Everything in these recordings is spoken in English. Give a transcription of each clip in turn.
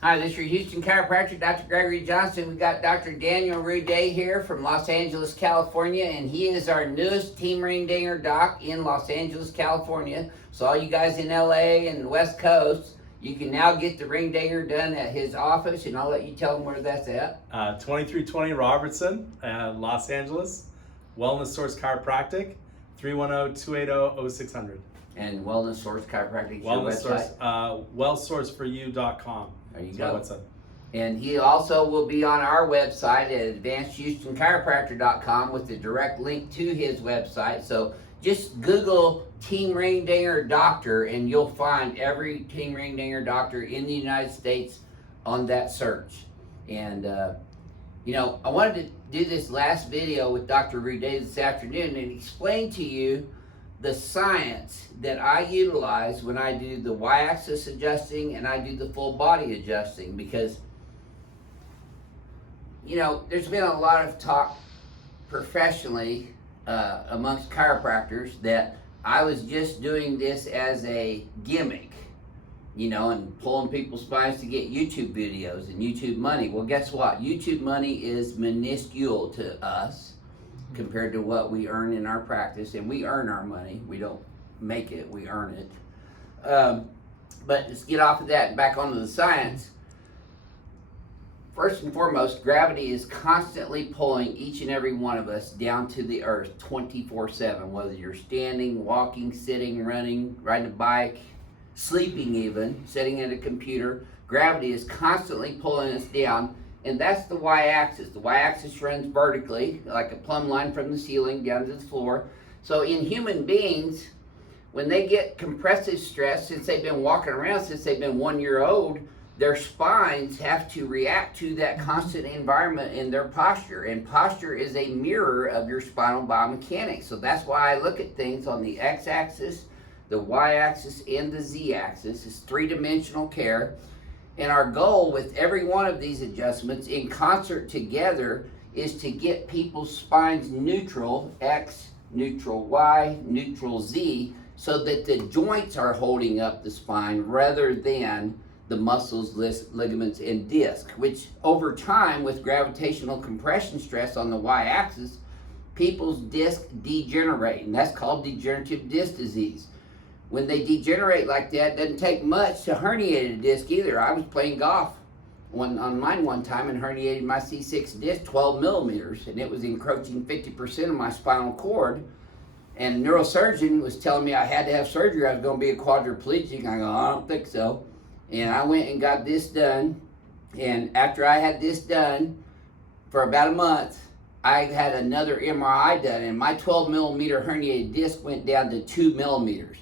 Hi, this is your Houston chiropractor, Dr. Gregory Johnson. We got Dr. Daniel Rude here from Los Angeles, California, and he is our newest Team Ring Dinger doc in Los Angeles, California. So all you guys in LA and the West Coast, you can now get the ring dinger done at his office, and I'll let you tell him where that's at. 2320 Robertson, Los Angeles. Wellness Source Chiropractic, 310-280-0600. And Wellness Source Chiropractic, Wellness your Source, website. wellsourceforyou.com. There you go. go. And he also will be on our website at advancedhoustonchiropractor.com with the direct link to his website. So just Google Team Ring Dinger Doctor and you'll find every Team Ring Dinger doctor in the United States on that search. And, I wanted to do this last video with Dr. Rude this afternoon and explain to you the science that I utilize when I do the y-axis adjusting and I do the full body adjusting, because there's been a lot of talk professionally amongst chiropractors that I was just doing this as a gimmick, and pulling people's spines to get YouTube videos and YouTube money. Well, guess what? YouTube money is minuscule to us compared to what we earn in our practice, and we earn our money. We don't make it, we earn it. But let's get off of that and back onto the science. First and foremost, gravity is constantly pulling each and every one of us down to the earth 24/7, whether you're standing, walking, sitting, running, riding a bike, sleeping even, sitting at a computer. Gravity is constantly pulling us down. And that's the y-axis. The y-axis runs vertically, like a plumb line from the ceiling down to the floor. So in human beings, when they get compressive stress, since they've been walking around since they've been 1 year old, their spines have to react to that constant environment in their posture. And posture is a mirror of your spinal biomechanics. So that's why I look at things on the x-axis, the y-axis, and the z-axis. It's three-dimensional care. And our goal with every one of these adjustments in concert together is to get people's spines neutral, X, neutral Y, neutral Z, so that the joints are holding up the spine rather than the muscles, ligaments, and disc, which over time with gravitational compression stress on the y-axis, people's disc degenerate, and that's called degenerative disc disease. When they degenerate like that, it doesn't take much to herniate a disc either. I was playing golf on mine one time and herniated my C6 disc 12 millimeters, and it was encroaching 50% of my spinal cord. And the neurosurgeon was telling me I had to have surgery. I was going to be a quadriplegic. I go, I don't think so. And I went and got this done. And after I had this done for about a month, I had another MRI done, and my 12 millimeter herniated disc went down to 2 millimeters.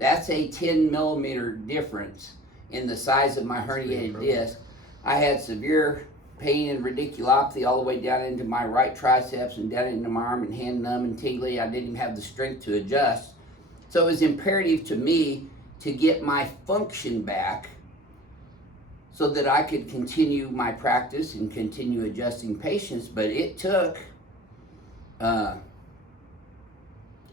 That's a 10 millimeter difference in the size of my herniated disc. I had severe pain and radiculopathy all the way down into my right triceps and down into my arm and hand, numb and tingly. I didn't even have the strength to adjust. So it was imperative to me to get my function back so that I could continue my practice and continue adjusting patients. But it took a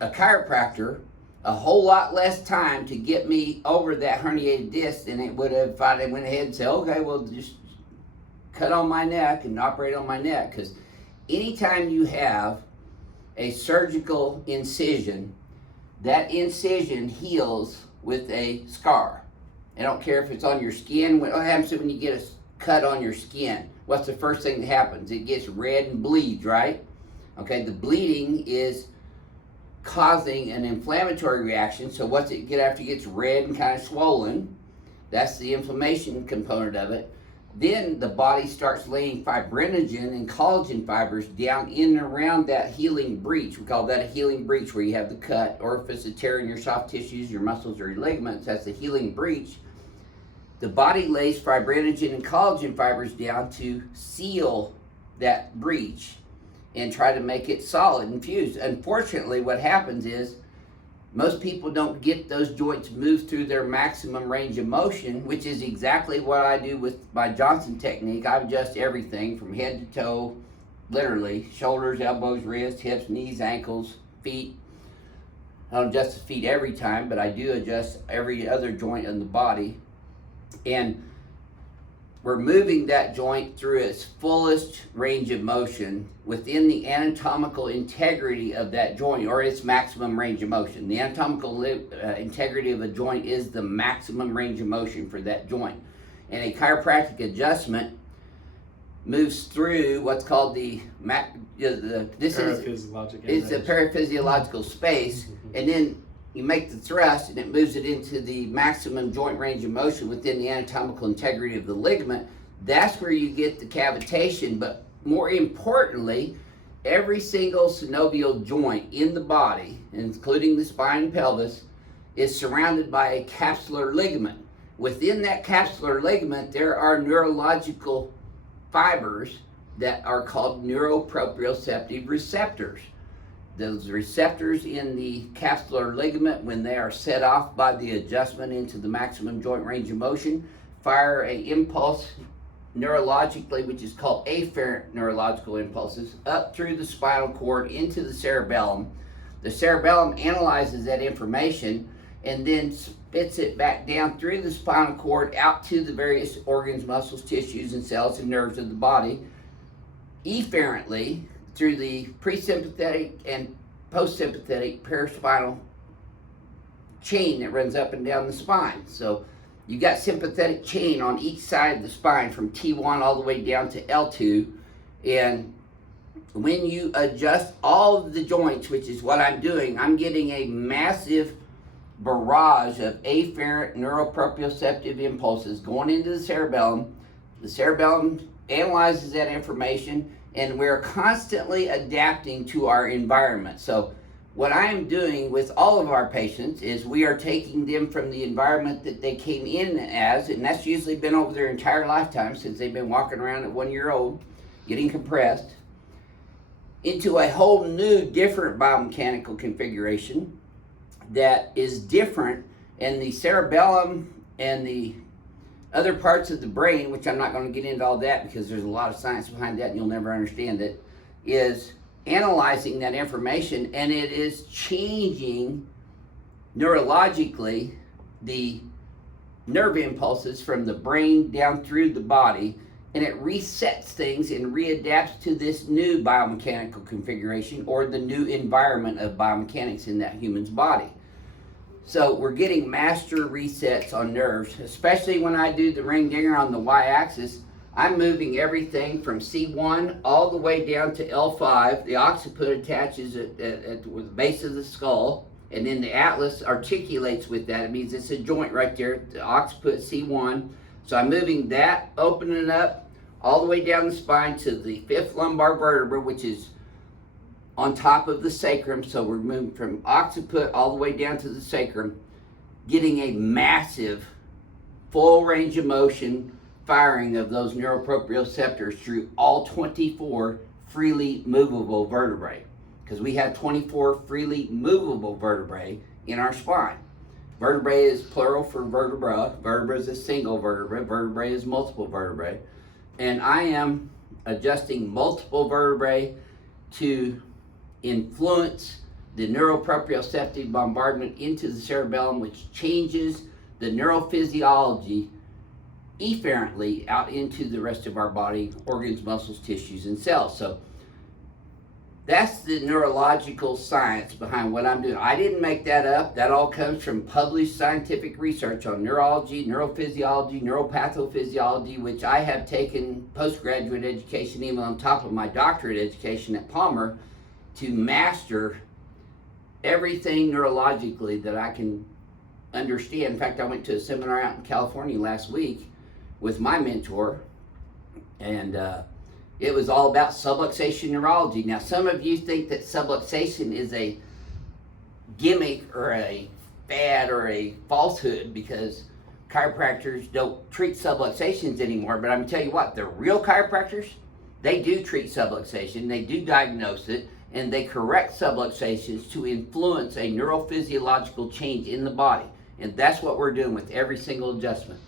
chiropractor a whole lot less time to get me over that herniated disc than it would have if I went ahead and said, okay, well, just cut on my neck and operate on my neck. Because anytime you have a surgical incision, that incision heals with a scar. I don't care if it's on your skin. What happens when you get a cut on your skin? What's the first thing that happens? It gets red and bleeds, right? Okay, the bleeding is causing an inflammatory reaction. So what's it get after it gets red and kind of swollen? That's the inflammation component of it. Then the body starts laying fibrinogen and collagen fibers down in and around that healing breach. We call that a healing breach, where you have the cut, or if it's a tear in your soft tissues, your muscles, or your ligaments, that's a healing breach. The body lays fibrinogen and collagen fibers down to seal that breach and try to make it solid and fused. Unfortunately, what happens is most people don't get those joints moved through their maximum range of motion, which is exactly what I do with my Johnson technique. I adjust everything from head to toe, literally, shoulders, elbows, wrists, hips, knees, ankles, feet. I don't adjust the feet every time, but I do adjust every other joint in the body. And we're moving that joint through its fullest range of motion within the anatomical integrity of that joint, or its maximum range of motion. The anatomical integrity of a joint is the maximum range of motion for that joint. And a chiropractic adjustment moves through what's called the paraphysiological space, and then you make the thrust and it moves it into the maximum joint range of motion within the anatomical integrity of the ligament. That's where you get the cavitation, but more importantly, every single synovial joint in the body, including the spine and pelvis, is surrounded by a capsular ligament. Within that capsular ligament, there are neurological fibers that are called neuroproprioceptive receptors. Those receptors in the capsular ligament, when they are set off by the adjustment into the maximum joint range of motion, fire an impulse neurologically, which is called afferent neurological impulses, up through the spinal cord into the cerebellum. The cerebellum analyzes that information and then spits it back down through the spinal cord out to the various organs, muscles, tissues, and cells and nerves of the body, efferently, through the presympathetic and postsympathetic paraspinal chain that runs up and down the spine. So you got sympathetic chain on each side of the spine from T1 all the way down to L2. And when you adjust all of the joints, which is what I'm doing, I'm getting a massive barrage of afferent neuroproprioceptive impulses going into the cerebellum. The cerebellum analyzes that information, and we're constantly adapting to our environment. So what I am doing with all of our patients is we are taking them from the environment that they came in as, and that's usually been over their entire lifetime since they've been walking around at 1 year old, getting compressed, into a whole new, different biomechanical configuration that is different, and the cerebellum and the other parts of the brain, which I'm not going to get into all that because there's a lot of science behind that and you'll never understand it, is analyzing that information, and it is changing neurologically the nerve impulses from the brain down through the body, and it resets things and readapts to this new biomechanical configuration or the new environment of biomechanics in that human's body. So we're getting master resets on nerves, especially when I do the ring dinger on the y-axis. I'm moving everything from C1 all the way down to L5. The occiput attaches at the base of the skull, and then the atlas articulates with that. It means it's a joint right there, the occiput C1. So I'm moving that, opening up all the way down the spine to the fifth lumbar vertebra, which is on top of the sacrum. So we're moving from occiput all the way down to the sacrum, getting a massive full range of motion firing of those neuroproprioceptors through all 24 freely movable vertebrae, because we have 24 freely movable vertebrae in our spine. Vertebrae is plural for vertebra. Vertebra is a single vertebra. Vertebrae is multiple vertebrae. And I am adjusting multiple vertebrae to influence the neuroproprioceptive bombardment into the cerebellum, which changes the neurophysiology efferently out into the rest of our body, organs, muscles, tissues, and cells. So that's the neurological science behind what I'm doing. I didn't make that up. That all comes from published scientific research on neurology, neurophysiology, neuropathophysiology, which I have taken postgraduate education even on top of my doctorate education at Palmer to master everything neurologically that I can understand. In fact, I went to a seminar out in California last week with my mentor, and it was all about subluxation neurology. Now, some of you think that subluxation is a gimmick or a fad or a falsehood because chiropractors don't treat subluxations anymore, but I'm going to tell you what, the real chiropractors, they do treat subluxation, they do diagnose it, and they correct subluxations to influence a neurophysiological change in the body. And that's what we're doing with every single adjustment.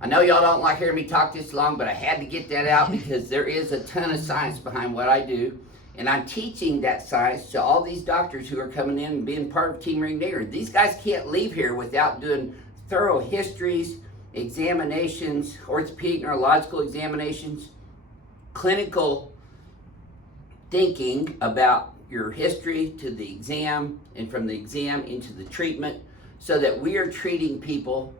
I know y'all don't like hearing me talk this long, but I had to get that out because there is a ton of science behind what I do. And I'm teaching that science to all these doctors who are coming in and being part of Team Ring Dinger. These guys can't leave here without doing thorough histories examinations, orthopedic neurological examinations, clinical thinking about your history to the exam, and from the exam into the treatment, so that we are treating people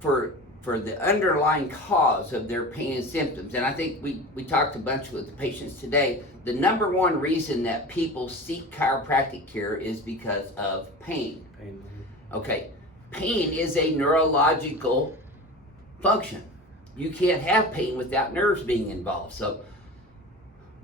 for the underlying cause of their pain and symptoms. And I think we talked a bunch with the patients today. The number one reason that people seek chiropractic care is because of pain. Okay, pain is a neurological function. You can't have pain without nerves being involved. So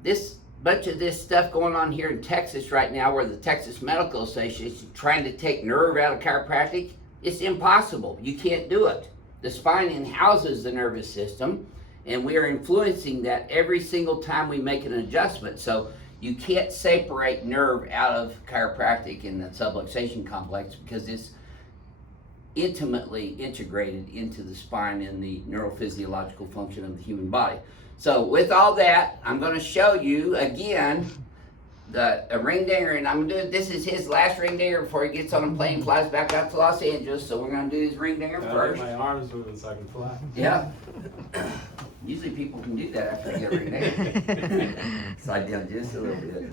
this bunch of this stuff going on here in Texas right now, where the Texas Medical Association is trying to take nerve out of chiropractic, it's impossible. You can't do it. The spine houses the nervous system, and we are influencing that every single time we make an adjustment. So you can't separate nerve out of chiropractic in the subluxation complex, because it's intimately integrated into the spine and the neurophysiological function of the human body. So with all that, I'm going to show you again a ring dinger, and I'm gonna do this is his last ring dinger before he gets on a plane and flies back out to Los Angeles. So we're gonna do his ring dinger first. My arms moving so I can fly. Yeah. Usually people can do that after they get a ring dinger. Slide down just a little bit.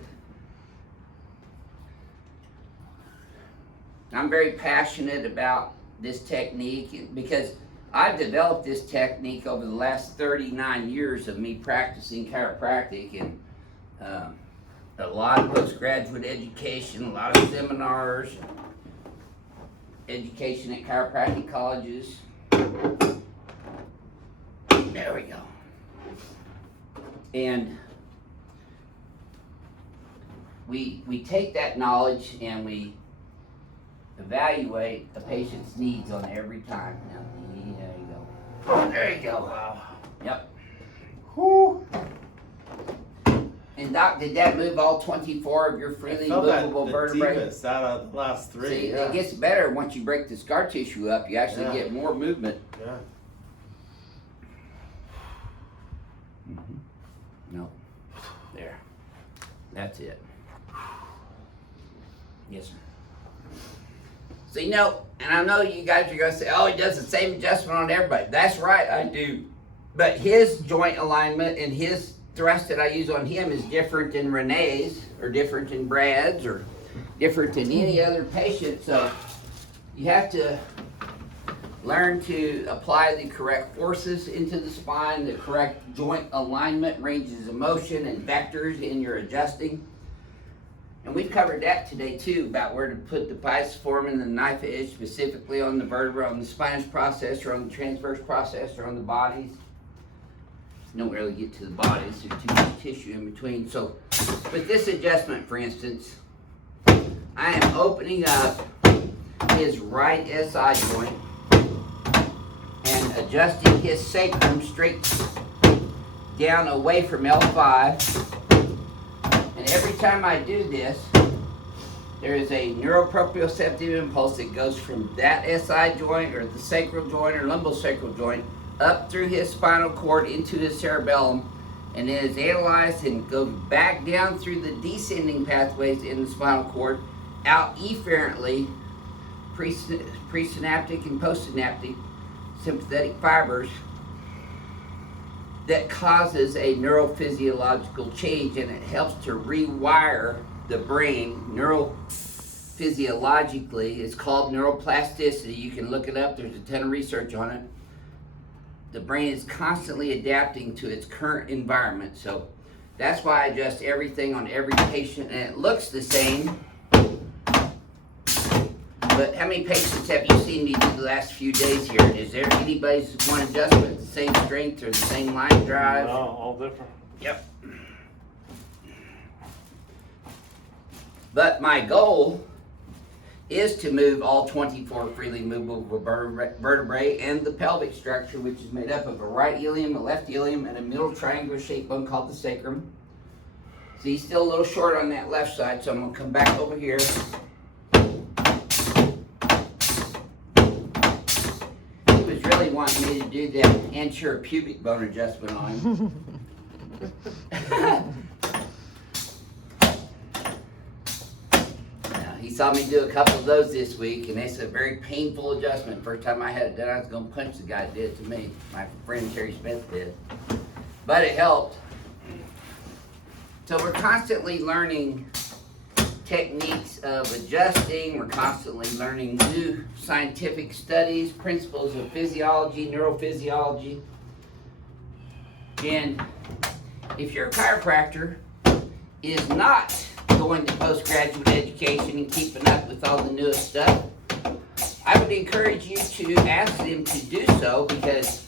I'm very passionate about this technique because I've developed this technique over the last 39 years of me practicing chiropractic, and a lot of postgraduate education, a lot of seminars, education at chiropractic colleges. There we go. And we take that knowledge and we evaluate a patient's needs on every time. Now, there you go. There you go. Wow. Yep. Whoo. And Doc, did that move all 24 of your freely movable vertebrae? Deepest out of the last three. See, yeah. It gets better once you break the scar tissue up. You actually get more movement. Yeah. No. There. That's it. Yes, sir. So, you know, and I know you guys are going to say, oh, he does the same adjustment on everybody. That's right, I do. But his joint alignment and his thrust that I use on him is different than Renee's, or different than Brad's, or different than any other patient. So you have to learn to apply the correct forces into the spine, the correct joint alignment, ranges of motion, and vectors in your adjusting. And we've covered that today too, about where to put the pisiform and the knife edge, specifically on the vertebra, on the spinous process, or on the transverse process, or on the bodies. Don't really get to the bodies, there's too much tissue in between. So with this adjustment, for instance, I am opening up his right SI joint and adjusting his sacrum straight down away from L5. And every time I do this, there is a neuroproprioceptive impulse that goes from that SI joint, or the sacral joint, or lumbosacral joint, up through his spinal cord into his cerebellum, and then is analyzed and goes back down through the descending pathways in the spinal cord, out efferently, presynaptic and postsynaptic sympathetic fibers, that causes a neurophysiological change, and it helps to rewire the brain neurophysiologically. It's called neuroplasticity. You can look it up. There's a ton of research on it. The brain is constantly adapting to its current environment. So that's why I adjust everything on every patient, and it looks the same. But how many patients have you seen me do the last few days here? Is there anybody's one adjustment, the same strength or the same line drive? No, all different. Yep. But my goal is to move all 24 freely movable vertebrae and the pelvic structure, which is made up of a right ilium, a left ilium, and a middle triangular shaped bone called the sacrum. See, he's still a little short on that left side, so I'm going to come back over here. He was really wanting me to do that anterior pubic bone adjustment on him. He saw me do a couple of those this week, and it's a very painful adjustment. First time I had it done, I was gonna punch the guy that did it to me. My friend Terry Smith did. But it helped. So we're constantly learning techniques of adjusting. We're constantly learning new scientific studies, principles of physiology, neurophysiology. And if your chiropractor is not going to postgraduate education and keeping up with all the newest stuff, I would encourage you to ask them to do so, because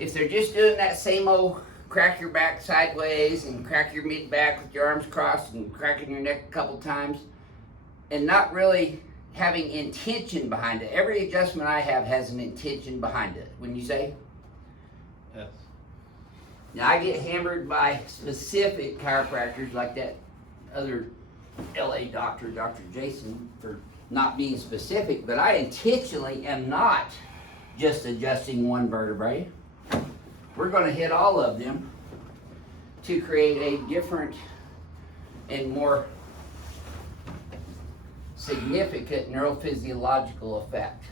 if they're just doing that same old crack your back sideways and crack your mid back with your arms crossed and cracking your neck a couple times and not really having intention behind it. Every adjustment I have has an intention behind it. Wouldn't you say? Yes. Now I get hammered by specific chiropractors like that other LA doctor, Dr. Jason, for not being specific, but I intentionally am not just adjusting one vertebrae. We're going to hit all of them to create a different and more significant neurophysiological effect.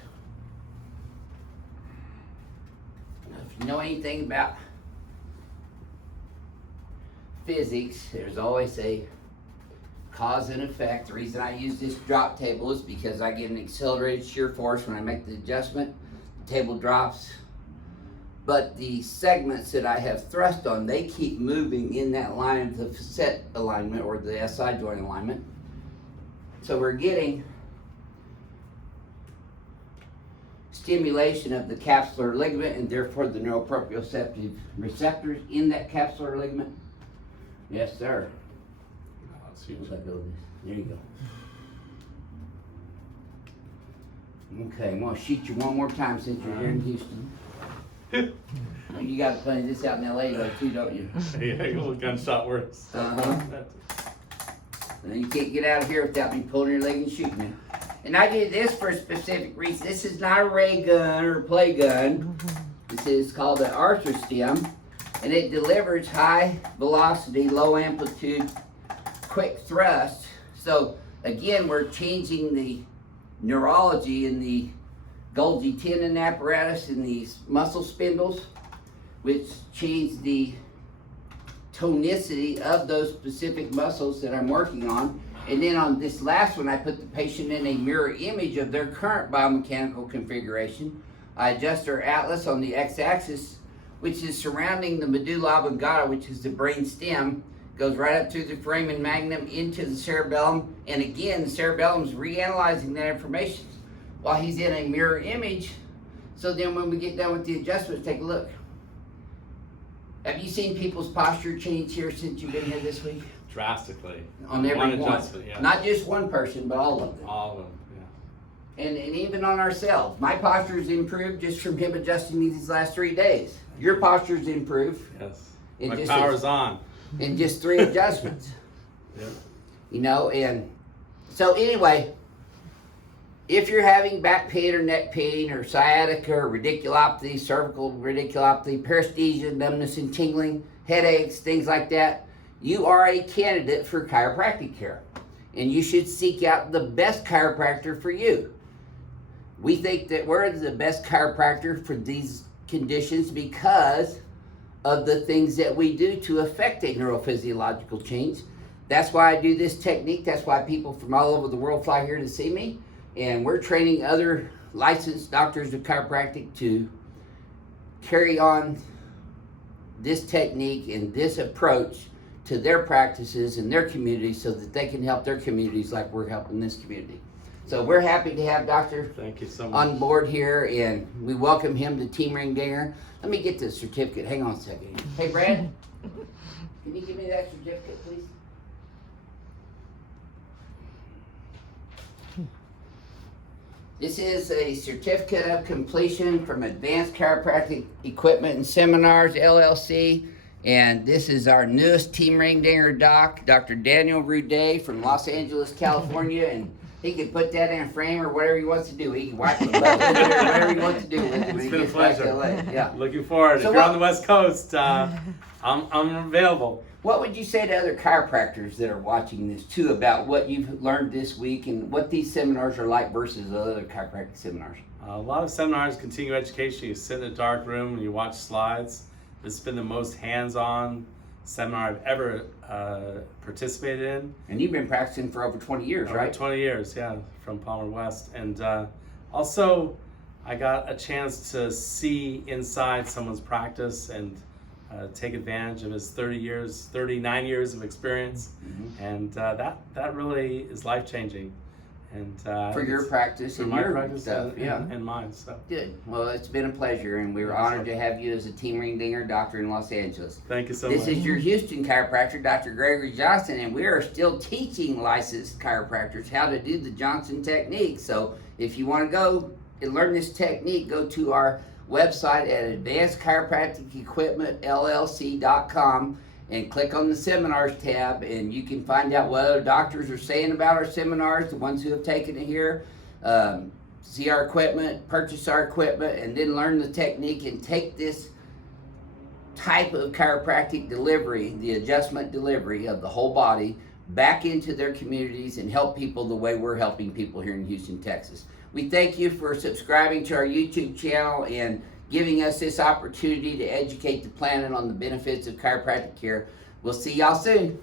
Now, if you know anything about physics, there's always a cause and effect. The reason I use this drop table is because I get an accelerated shear force when I make the adjustment. The table drops. But the segments that I have thrust on, they keep moving in that line of the facet alignment or the SI joint alignment. So we're getting stimulation of the capsular ligament and therefore the neuroproprioceptive receptors in that capsular ligament. Yes, sir. There you go. Okay, I'm going to shoot you one more time since you're here in Houston. You got plenty of this out in LA though too, don't you? Yeah, a little gunshot works. And you can't get out of here without me pulling your leg and shooting you. And I did this for a specific reason. This is not a ray gun or a play gun. This is called an arthrostim, and it delivers high velocity, low amplitude, quick thrust. So again, we're changing the neurology in the Golgi tendon apparatus in these muscle spindles, which change the tonicity of those specific muscles that I'm working on. And then on this last one, I put the patient in a mirror image of their current biomechanical configuration. I adjust their atlas on the x-axis, which is surrounding the medulla oblongata, which is the brain stem, goes right up through the foramen magnum into the cerebellum. And again, the cerebellum is reanalyzing that information while he's in a mirror image. So then when we get done with the adjustments, take a look. Have you seen people's posture change here since you've been here this week? Drastically. On every one. Yeah. Not just one person, but all of them. All of them, yeah. And even on ourselves. My posture's improved just from him adjusting me these last 3 days. Your posture's improved. Yes. In My just power's on. In just 3 adjustments. Yeah. You know, and so anyway, if you're having back pain or neck pain or sciatica or radiculopathy, cervical radiculopathy, paresthesia, numbness and tingling, headaches, things like that, you are a candidate for chiropractic care. And you should seek out the best chiropractor for you. We think that we're the best chiropractor for these conditions because of the things that we do to affect a neurophysiological change. That's why I do this technique. That's why people from all over the world fly here to see me. And we're training other licensed doctors of chiropractic to carry on this technique and this approach to their practices and their communities so that they can help their communities like we're helping this community. So we're happy to have Dr. Thank you so much. On board here, and we welcome him to Team Ring Dinger. Let me get the certificate. Hang on a second. Hey, Brad, can you give me that certificate, please? This is a certificate of completion from Advanced Chiropractic Equipment and Seminars, LLC. And this is our newest Team Ring Dinger doc, Dr. Daniel Rude from Los Angeles, California. And he can put that in a frame or whatever he wants to do. He can wipe the butt with it or whatever he wants to do with it when he gets back to LA. Yeah. Looking forward. So if you're on the West Coast, I'm available. What would you say to other chiropractors that are watching this too about what you've learned this week and what these seminars are like versus other chiropractic seminars? A lot of seminars, continuing education, you sit in a dark room and you watch slides. This has been the most hands-on seminar I've ever participated in. And you've been practicing for over 20 years, Over right? 20 years, yeah, from Palmer West. And also, I got a chance to see inside someone's practice and take advantage of his 39 years of experience. Mm-hmm. And that really is life-changing. And For your practice for and my your practice stuff, yeah. and mine. So Good. Well, it's been a pleasure, and we're honored to have you as a team ring-dinger doctor in Los Angeles. thank you so This much. is your Houston chiropractor, Dr. Gregory Johnson, and we are still teaching licensed chiropractors how to do the Johnson technique. So if you want to go and learn this technique, go to our website at advancedchiropracticequipmentllc.com and click on the seminars tab, and you can find out what other doctors are saying about our seminars, the ones who have taken it here, see our equipment, purchase our equipment, and then learn the technique and take this type of chiropractic delivery, the adjustment delivery of the whole body, back into their communities and help people the way we're helping people here in Houston, Texas. We thank you for subscribing to our YouTube channel and giving us this opportunity to educate the planet on the benefits of chiropractic care. We'll see y'all soon.